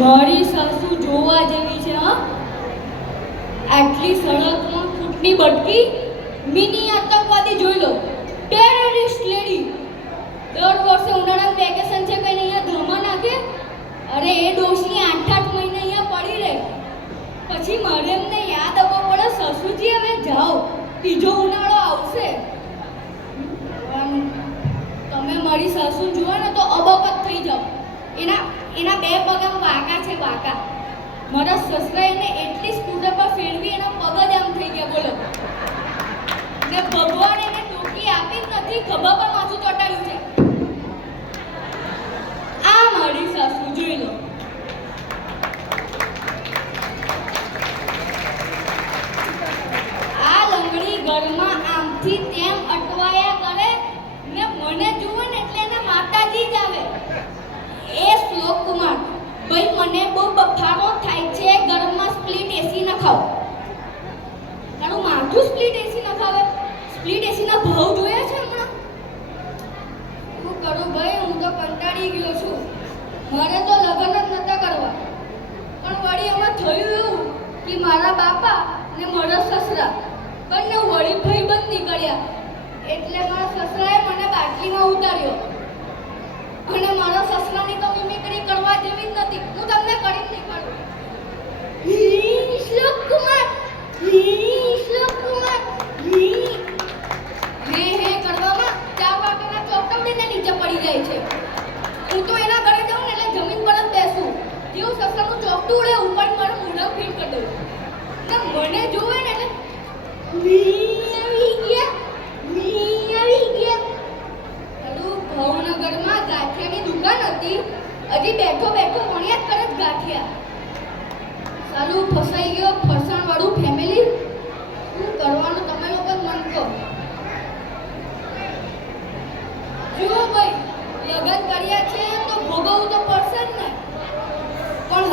મારી સાસુ જોવા જેવી છે હા. આટલી સડકમાં ફૂટની બટકી મિની આતંકવાદી જોઈ લો. Terrorist lady. દર વર્ષે ઉનાળાનું વેકેશન છે કઈ અહીંયા ધમા નાખે. અરે એ ડોશની 8-8 મહિને અહીંયા પડી રહે. પછી મારે એમને યાદ આવવા પડે સસુજી હવે જાઓ બીજો ઉનાળો આવશે. તમે મારી સાસુ જુઓ ને તો અબકત થઈ જાઓ. એના બે પગ આમ વાંકા છે વાંકા. મારા સસરાઈને એટલી સ્કૂટર પર ફેરવી એના પગ જ આમ થઈ ગયા બોલો. ને ભગવાન એને ટોકી આપી જ નથી ખભા પર માથું ચોટાડ્યું છે. આ મારી સાસુ જોઈ લો. આ લંગડી ઘરમાં આમથી તેમ અટવાયા કરે ને મને જુઓ ને એટલે એના માતાજી જ આવે. એ શ્લોક કુમાર ભાઈ મને બહુ બફારો થાય છે ગરમમાં સ્પ્લિટ એસી ન ખાઓ. તારું માથું સ્પ્લિટ એસી ન ખાવે. સ્પ્લિટ એસીના ભાવ જોયા છે હમણાં. હું કરું ભાઈ હું તો કંટાળી ગયો છું. મારે તો લગ્ન જ નતા કરવા પણ વળી એમાં થયું એવું કે મારા બાપા ને મારા સસરા બંને વળી ભાઈબંધ નીકળ્યા એટલે મારા સસરાએ મને બાટલીમાં ઉતાર્યો. અને મારા સસરાની તો મિમિક્રી કરવા જેવી જ નથી. હું તમને કરી જ નહીં કરું. શ્લોક કુમાર શ્લોક કુમાર હે કરવામાં 4 વાગ્યાના ચોકડીને નીચે પડી જાય છે. હું તો એના ઘરે જાઉં ને એટલે જમીન પર જ બેસું. જેવું સસરાનું ચોકટું ઉડે ઉપર મારું મોઢા ફીટ કરી દઉં. ને મને જોવે ને એટલે આવી ગયા. ભાવનગરમાં ગાંઠિયાની દુકાન હતી. હજી બેઠો વણ્યા કરે જ ગાંઠિયા. સાલું ફસાઈ ગયો ફરસાણ વાળું ફેમિલી. શું કરવાનું તમે લોકો મન કહો. જુઓ ભાઈ લગ્ન કર્યા છે તો ભોગવવું તો પડશે જ ને. પણ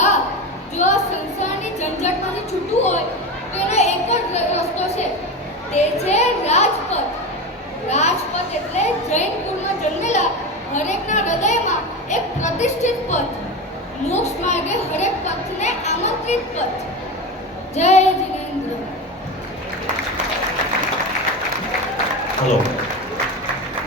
હા જો સંસારની ઝંઝટમાંથી છૂટવું હોય તો એનો એક જ રસ્તો છે. તે છે રાજપથ. રાજપથ એટલે જૈન કુળમાં જન્મેલા હરેકના હૃદયમાં એક પ્રતિષ્ઠિત પથ. મોક્ષ માર્ગે હરેક પથને આમંત્રિત પથ. જય જિનેન્દ્ર. હેલો.